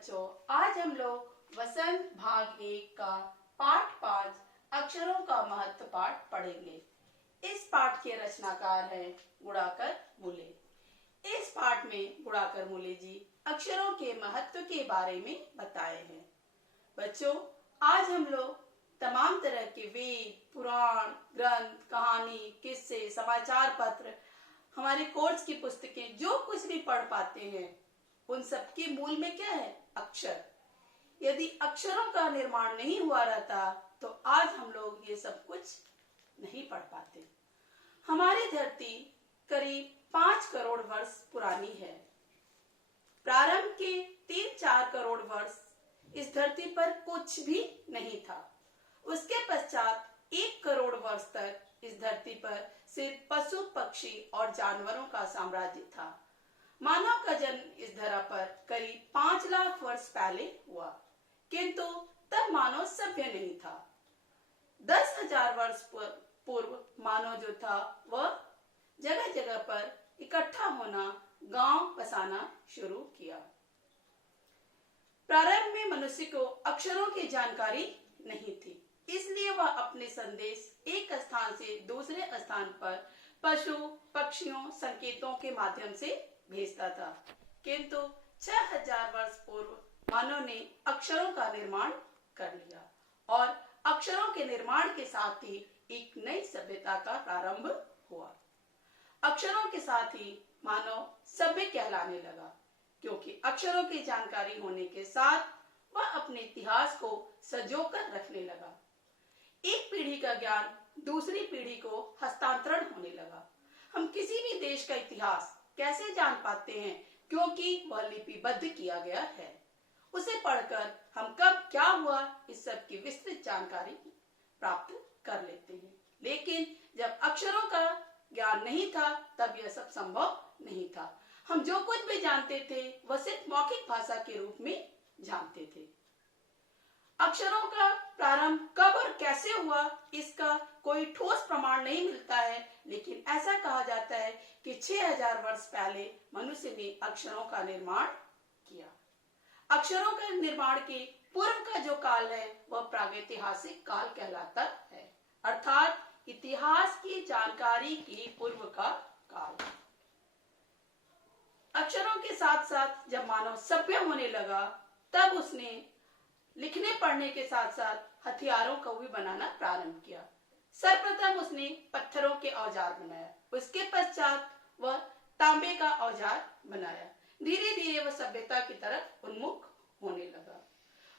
बच्चों, आज हम लोग वसंत भाग 1 का पाठ 5 अक्षरों का महत्व पाठ पढ़ेंगे। इस पाठ के रचनाकार हैं गुणाकर मूले। इस पाठ में गुणाकर मूले जी अक्षरों के महत्व के बारे में बताए हैं। बच्चों, आज हम लोग तमाम तरह के वेद, पुराण, ग्रंथ, कहानी, किस्से, समाचार पत्र, हमारे कोर्स की पुस्तकें, जो कुछ भी पढ़ पाते हैं, उन सब के मूल में क्या है? अक्षर। यदि अक्षरों का निर्माण नहीं हुआ रहता तो आज हम लोग ये सब कुछ नहीं पढ़ पाते। हमारी धरती करीब 5 करोड़ वर्ष पुरानी है। प्रारंभ के 3-4 करोड़ वर्ष इस धरती पर कुछ भी नहीं था। उसके पश्चात 1 करोड़ वर्ष तक इस धरती पर सिर्फ पशु, पक्षी और जानवरों का साम्राज्य था। मानव का जन्म इस धरा पर करीब 5 लाख वर्ष पहले हुआ, किंतु तब मानव सभ्य नहीं था। 10,000 वर्ष पूर्व मानव जो था वह जगह जगह पर इकट्ठा होना, गांव बसाना शुरू किया। प्रारंभ में मनुष्य को अक्षरों की जानकारी नहीं थी, इसलिए वह अपने संदेश एक स्थान से दूसरे स्थान पर पशु, पक्षियों, संकेतों के माध्यम से भेजता था। किंतु 6,000 वर्ष पूर्व मानव ने अक्षरों का निर्माण कर लिया और अक्षरों के निर्माण के साथ ही एक नई सभ्यता का प्रारंभ हुआ। अक्षरों के साथ ही मानव सभ्य कहलाने लगा, क्योंकि अक्षरों की जानकारी होने के साथ वह अपने इतिहास को संजोकर रखने लगा। एक पीढ़ी का ज्ञान दूसरी पीढ़ी को हस्तांतरण होने लगा। हम किसी भी देश का इतिहास कैसे जान पाते हैं? क्योंकि वह लिपिबद्ध किया गया है। उसे पढ़कर हम कब क्या हुआ इस सब की विस्तृत जानकारी प्राप्त कर लेते हैं। लेकिन जब अक्षरों का ज्ञान नहीं था तब यह सब संभव नहीं था। हम जो कुछ भी जानते थे वह सिर्फ मौखिक भाषा के रूप में जानते थे। अक्षरों का प्रारंभ कब और कैसे हुआ इसका कोई ठोस प्रमाण नहीं मिलता है, लेकिन ऐसा कहा जाता है कि 6,000 वर्ष पहले मनुष्य ने अक्षरों का निर्माण किया। अक्षरों के निर्माण के पूर्व का जो काल है वह प्रागैतिहासिक काल कहलाता है, अर्थात इतिहास की जानकारी के पूर्व का काल। अक्षरों के साथ साथ जब मानव सभ्य होने लगा तब उसने लिखने पढ़ने के साथ साथ हथियारों को भी बनाना प्रारंभ किया। सर्वप्रथम उसने पत्थरों के औजार बनाया, उसके पश्चात वह तांबे का औजार बनाया। धीरे धीरे वह सभ्यता की तरफ उन्मुख होने लगा।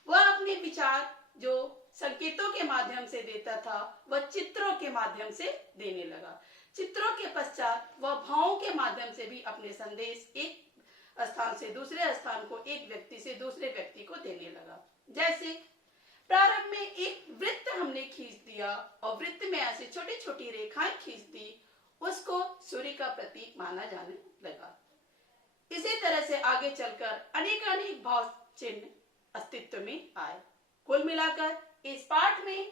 वह अपने विचार जो संकेतों के माध्यम से देता था वह चित्रों के माध्यम से देने लगा। चित्रों के पश्चात वह भावों के माध्यम से भी अपने संदेश एक स्थान से दूसरे स्थान को, एक व्यक्ति से दूसरे व्यक्ति को देने लगा। जैसे प्रारंभ में एक वृत्त हमने खींच दिया और वृत्त में ऐसे छोटी छोटी रेखाएं खींच दी, उसको सूर्य का प्रतीक माना जाने लगा। इसी तरह से आगे चलकर अनेक भाव चिन्ह अस्तित्व में आए। कुल मिलाकर इस पाठ में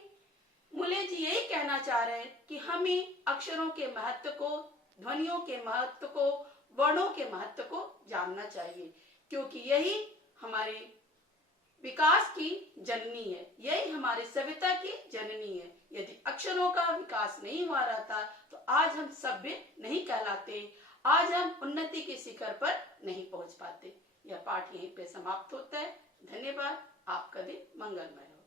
मूले जी यही कहना चाह रहे हैं कि हमें अक्षरों के महत्व को, ध्वनियों के महत्व को, वर्णों के महत्व को जानना चाहिए, क्योंकि यही हमारे विकास की जननी है, यही हमारी सभ्यता की जननी है। यदि अक्षरों का विकास नहीं हुआ रहता तो आज हम सभ्य नहीं कहलाते, आज हम उन्नति के शिखर पर नहीं पहुंच पाते। यह पाठ यहीं पे समाप्त होता है। धन्यवाद। आपका दिन मंगलमय हो।